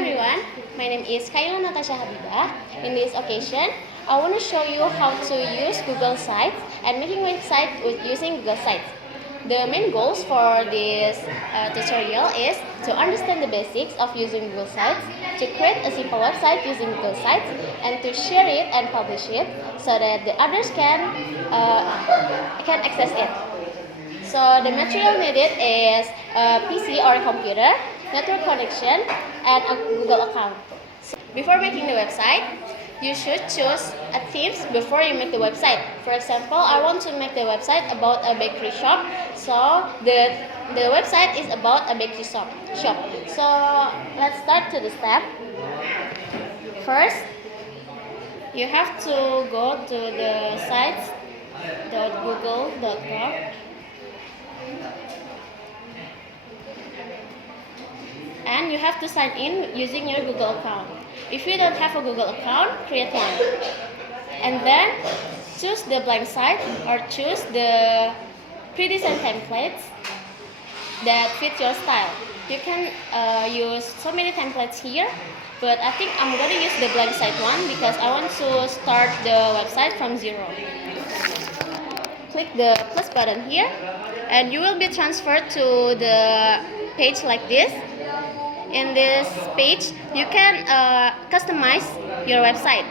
everyone, my name is Khaila Natasya Habibah. In this occasion, I want to show you how to use Google Sites and making website with using Google Sites. The main goals for this tutorial is to understand the basics of using Google Sites, to create a simple website using Google Sites, and to share it and publish it so that the others can access it. So the material needed is a PC or a computer, network connection, and a Google account. So before making the website, you should choose a theme before you make the website. For example, I want to make the website about a bakery shop, so the website is about a bakery shop. So let's start to the step. First, you have to go to the sites.google.com. And you have to sign in using your Google account. If you don't have a Google account, create one. And then choose the blank site or choose the pre-designed templates that fit your style. You can use so many templates here, but I think I'm going to use the blank site one because I want to start the website from zero. Click the plus button here, and you will be transferred to the page like this. In this page, you can customize your website.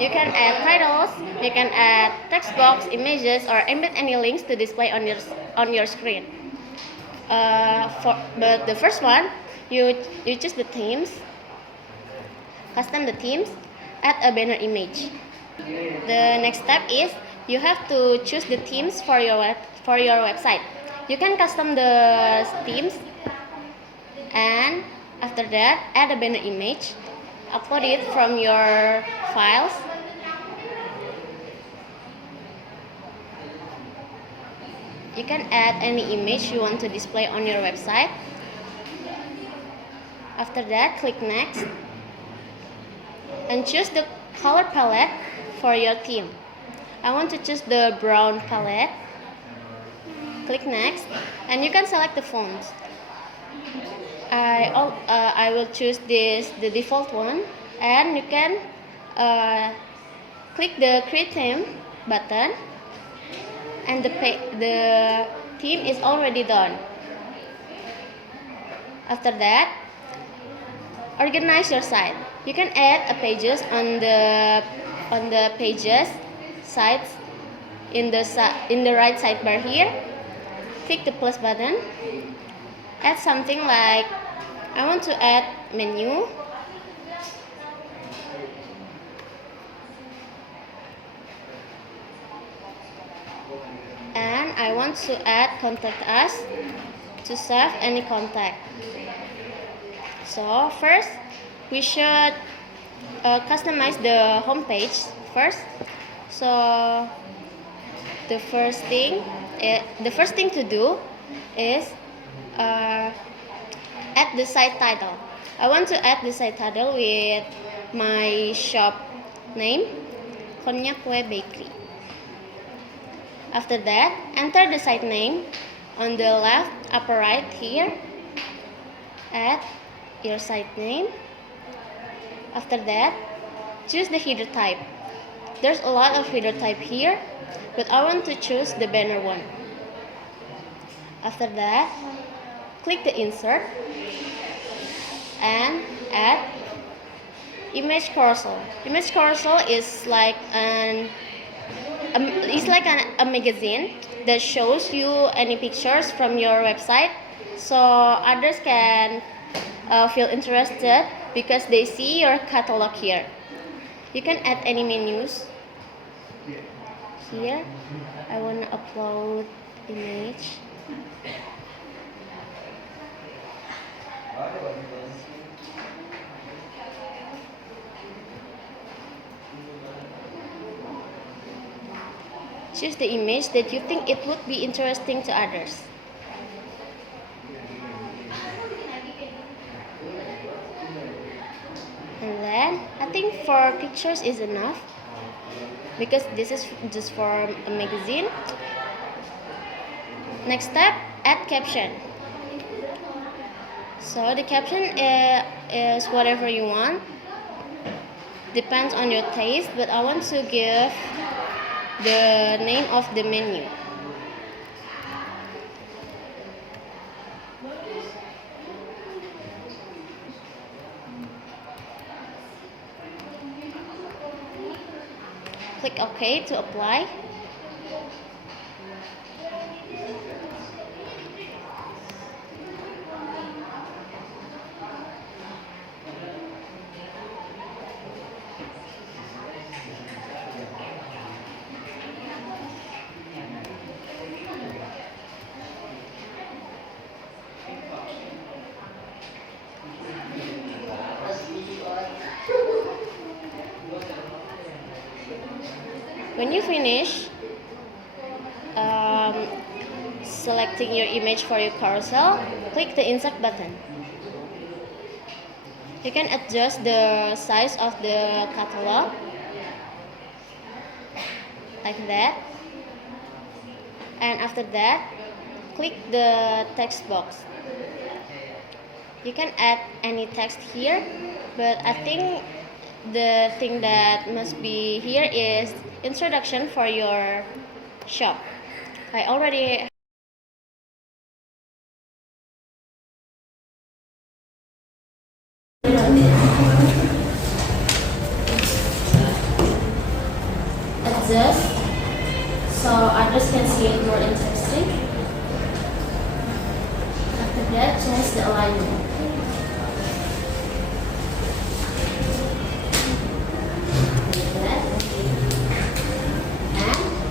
You can add titles, you can add text box, images, or embed any links to display on your screen. But the first one, you choose the themes, custom the themes, add a banner image. The next step is you have to choose the themes for your website. You can custom the themes, and after that, add a banner image, upload it from your files. You can add any image you want to display on your website. After that, click next and choose the color palette for your theme. I want to choose the brown palette. Click next, and you can select the fonts. I will choose the default one, and you can click the create theme button, and the theme is already done. After that, organize your site. You can add a pages on the pages sites in the right sidebar here. Click the plus button. Add something like, I want to add menu, and I want to add contact us to save any contact. So first, we should customize the home page first. So the first thing to do is add the site title. I want to add the site title with my shop name, Konyak Kue Bakery. After that, enter the site name on the left upper right here. Add your site name. After that, choose the header type. There's a lot of header type here, but I want to choose the banner one. After that, click the insert and add image carousel. Image carousel is like a magazine that shows you any pictures from your website, so others can feel interested because they see your catalog here. You can add any menus here. I want to upload image. Choose the image that you think it would be interesting to others. And then I think 4 pictures is enough because this is just for a magazine. Next step, add caption. So the caption is whatever you want. Depends on your taste, but I want to give the name of the menu. Click OK to apply. When you finish selecting your image for your carousel, click the insert button. You can adjust the size of the catalog like that, and after that click the text box. You can add any text here, but I think the thing that must be here is introduction for your shop. I already adjust so others can see it more interesting. After that, change the alignment.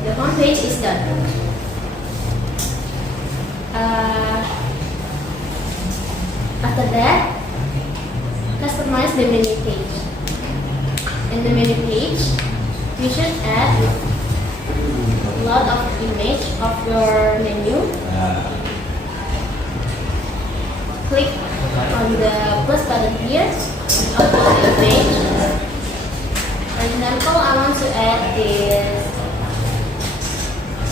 The home page is done. After that, customize the menu page. In the menu page, you should add a lot of image of your menu. Click on the plus button here, upload the image. For example, I want to add this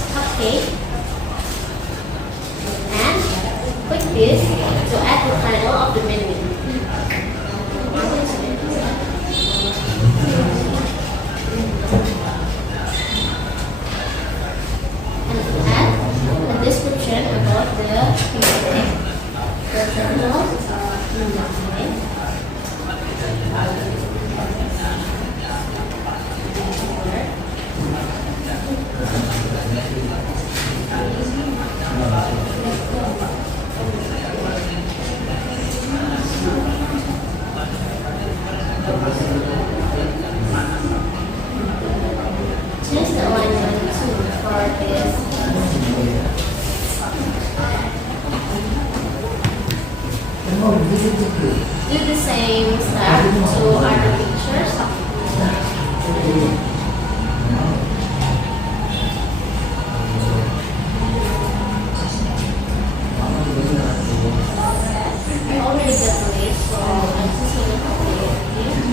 cupcake, and click this to add the title of the menu. And add a description about the cupcake. For example, change the alignment too for this. Do the same step to other pictures. I already got the list, so I'm just gonna copy it here.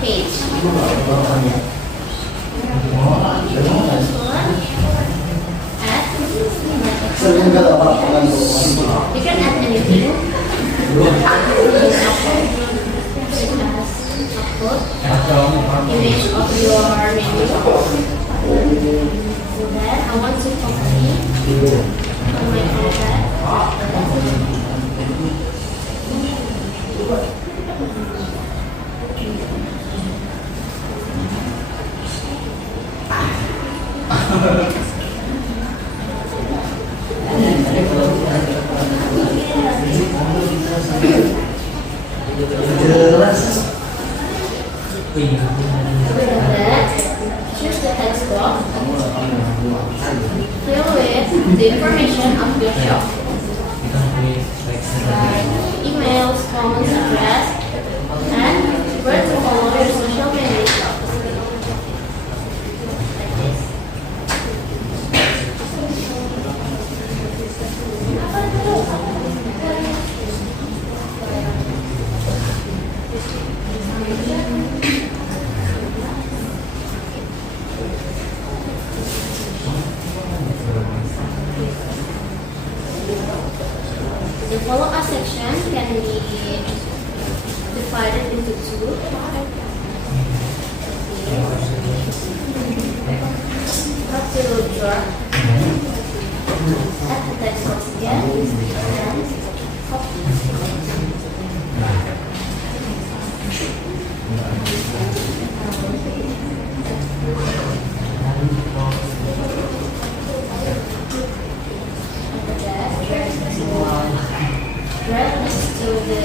page. You can add anything. Upload image of your menu. Then I want to copy on my iPad. Choose the text box. Fill with the information of your shop, like emails, phones, address, and where to follow your social media shops. The follow us section can be divided into two. Have to draw at the text box again and copy. Drag this to the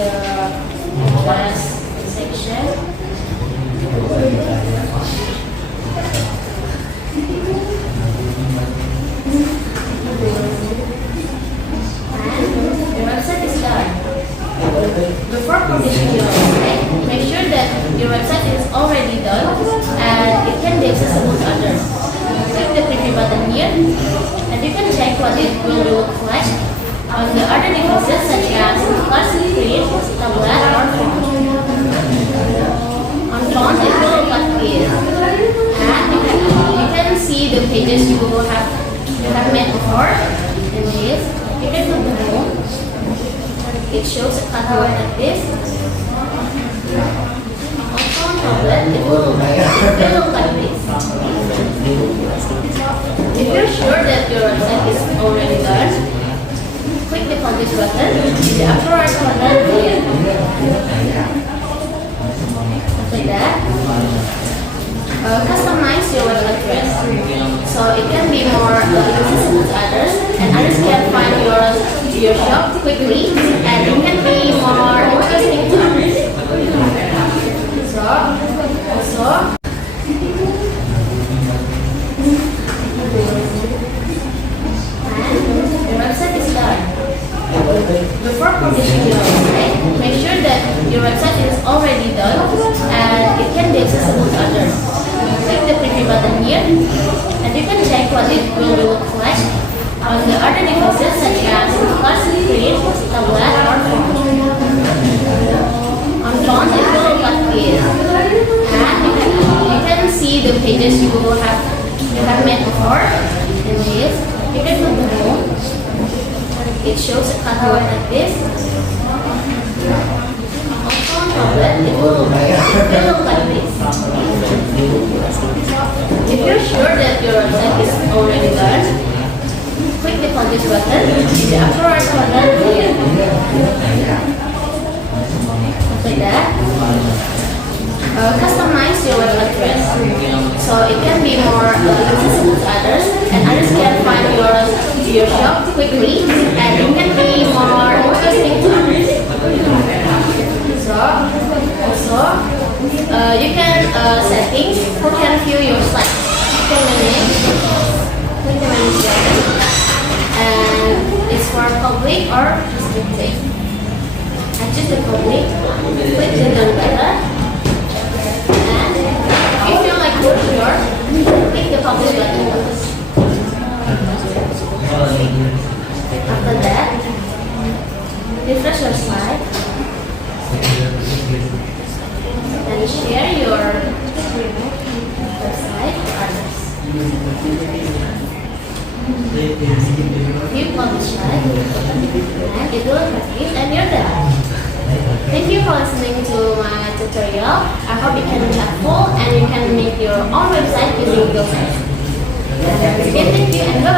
last section. And your website is done. Before publishing your website, make sure that your website is already done and it can be accessible to others. Click the preview button here and you can check what it will look like on the other devices such as touch screen, tablet, or phone. On phone, it will look like this. And you can see the pages you have made before. In this, you can go to home. It shows a catalog like this. On phone, tablet, it will look like this. If you're sure that your website is already done, click the publish button in the upper right corner here. After that, customize your web address so it can be more accessible to others and others can find your shop quickly and it can be more interesting to others. So, also, your website is done. Before publishing your website, make sure that your website is already done and it can be accessible to others. Click the preview button here and you can check what it will look like on the other devices such as touch screen, tablet, or phone. On phone, it will look like this. And you can see the pages you have made before. In this, you can go to home. It shows a catalog like this. On phone, tablet, it will look like this. If you're sure that your website is already done, click the publish button in the upper right corner here. After that, customize your web address so it can be more accessible to others and others can find your shop quickly and it can be more interesting to others. So, also, you can settings who can view your site. You can manage, click the manage button, and it's for public or restricted. Adjust the public, click the done button, and if you like your sure, click the publish button. After that, refresh your site. and share your website to others. You publish it, and it will practice, and you're done. Thank you for listening to my tutorial. I hope it can be helpful and you can make your own website using Google Sites. Thank you and bye-bye.